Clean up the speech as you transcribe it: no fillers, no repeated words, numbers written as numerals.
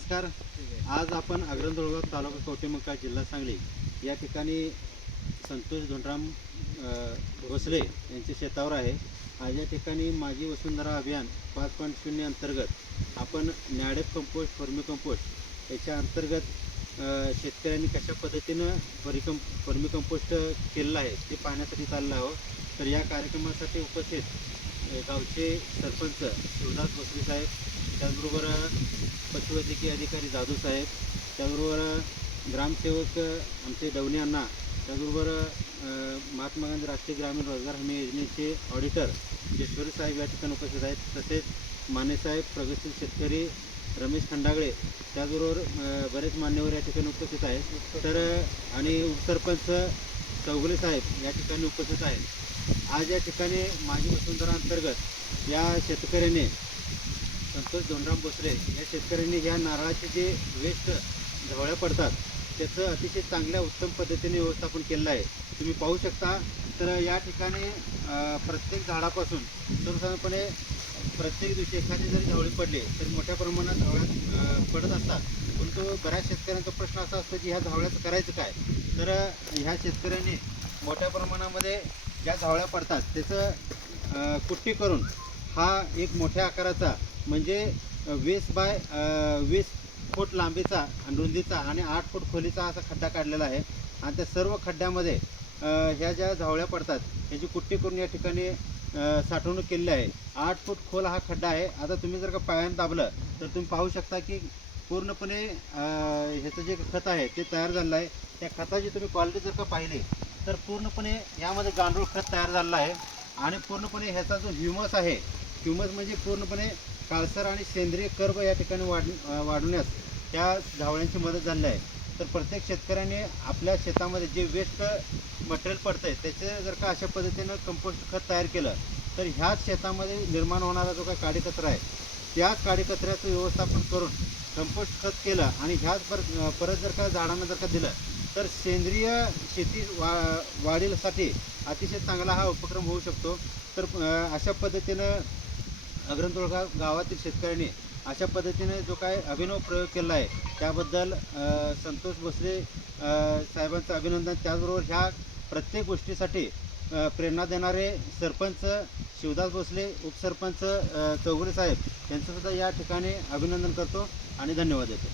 नमस्कार। आज आपण अग्रंथोळगाव तालुका कवठेमंकाळ जिल्हा सांगली या ठिकाणी संतोष धोंडराम भोसले यांच्या शेतावर आहे। आज या ठिकाणी माझी वसुंधरा अभियान 5.0 अंतर्गत आपण नॅडप कंपोस्ट फर्मी कंपोस्ट याच्या अंतर्गत शेतकऱ्यांनी कशा पद्धतीनं फर्मी कंपोस्ट केलेलं आहे ते पाहण्यासाठी चाललो आहोत। तर या कार्यक्रमासाठी उपस्थित गावचे सरपंच शिवदास भोसले साहेब, त्याचबरोबर पशुवैद्यकीय अधिकारी जाधव साहेब, त्याचबरोबर ग्रामसेवक आमचे डवणे अण्णा, त्याचबरोबर महात्मा गांधी राष्ट्रीय ग्रामीण रोजगार हमी योजनेचे ऑडिटर जेश्वरी साहेब या ठिकाणी उपस्थित आहेत। तसेच मानेसाहेब, प्रगतशील शेतकरी रमेश खंडागळे, त्याचबरोबर बरेच मान्यवर या ठिकाणी उपस्थित आहेत। तर आणि उपसरपंच चौगुले साहेब या ठिकाणी उपस्थित आहेत। आज या ठिकाणी माझी वसुंधरा अंतर्गत या शेतकऱ्याने संतोष धोंडराम भोसले या शेतकऱ्यांनी ह्या नारळाचे जे वेस्ट झवळ्या पडतात त्याचं अतिशय चांगल्या उत्तम पद्धतीने व्यवस्थापन केलेलं आहे। तुम्ही पाहू शकता। तर या ठिकाणी प्रत्येक झाडापासून सर्वसाधारणपणे प्रत्येक दिवशी एखादी जरी झवळी पडली तर मोठ्या प्रमाणात झवळ्या पडत असतात, परंतु बऱ्याच शेतकऱ्यांचा प्रश्न असा असतो की ह्या झवळ्याचं करायचं काय। तर ह्या शेतकऱ्यांनी मोठ्या प्रमाणामध्ये ज्या झवळ्या पडतात त्याचं कुट्टी करून हा एक मोठ्या आकाराचा म्हणजे 20 बाय 20 फूट लांबीचा आणि रुंदीचा आणि 8 फूट खोलीचा असा खड्डा काढलेला आहे। आणि त्या सर्व खड्ड्यामध्ये ह्या ज्या झवळ्या पडतात ह्याची कुट्टी करून या ठिकाणी साठवणूक केलेली आहे। 8 फूट खोल हा खड्डा आहे। आता तुम्ही जर का पायाने दाबलं तर तुम्ही पाहू शकता की पूर्णपणे ह्याचं जे खत आहे ते तयार झालेलं आहे। त्या खताची तुम्ही क्वालिटी जर का पाहिली तर पूर्णपणे यामध्ये गांडूळ खत तयार झालेलं आहे आणि पूर्णपणे ह्याचा जो ह्युमस आहे, ह्युमस म्हणजे पूर्णपणे काळसर आणि सेंद्रिय कर्ब या ठिकाणी वाढवण्यास त्या झावळ्यांची मदत झाली आहे। तर प्रत्येक शेतकऱ्याने आपल्या शेतामध्ये जे वेस्ट मटेरियल पडतं आहे त्याचे जर का अशा पद्धतीनं कंपोस्ट खत तयार केलं तर ह्याच शेतामध्ये निर्माण होणारा जो काही काडीकचरा आहे त्याच काडीकचऱ्याचं व्यवस्थापन करून कंपोस्ट खत केलं आणि ह्याच परत जर का झाडांना जर का दिलं तर सेंद्रिय शेती वाढीसाठी अतिशय चांगला हा उपक्रम होऊ शकतो। तर अशा पद्धतीनं अग्रंथोळगाव गावातील शेतकऱ्यांनी अशा पद्धतीने जो काय अभिनव प्रयोग केला आहे त्याबद्दल संतोष भोसले साहेबांचं अभिनंदन। त्याचबरोबर ह्या प्रत्येक गोष्टीसाठी प्रेरणा देणारे सरपंच शिवदास भोसले, उपसरपंच चौगुले साहेब यांचंसुद्धा या ठिकाणी अभिनंदन करतो आणि धन्यवाद देतो।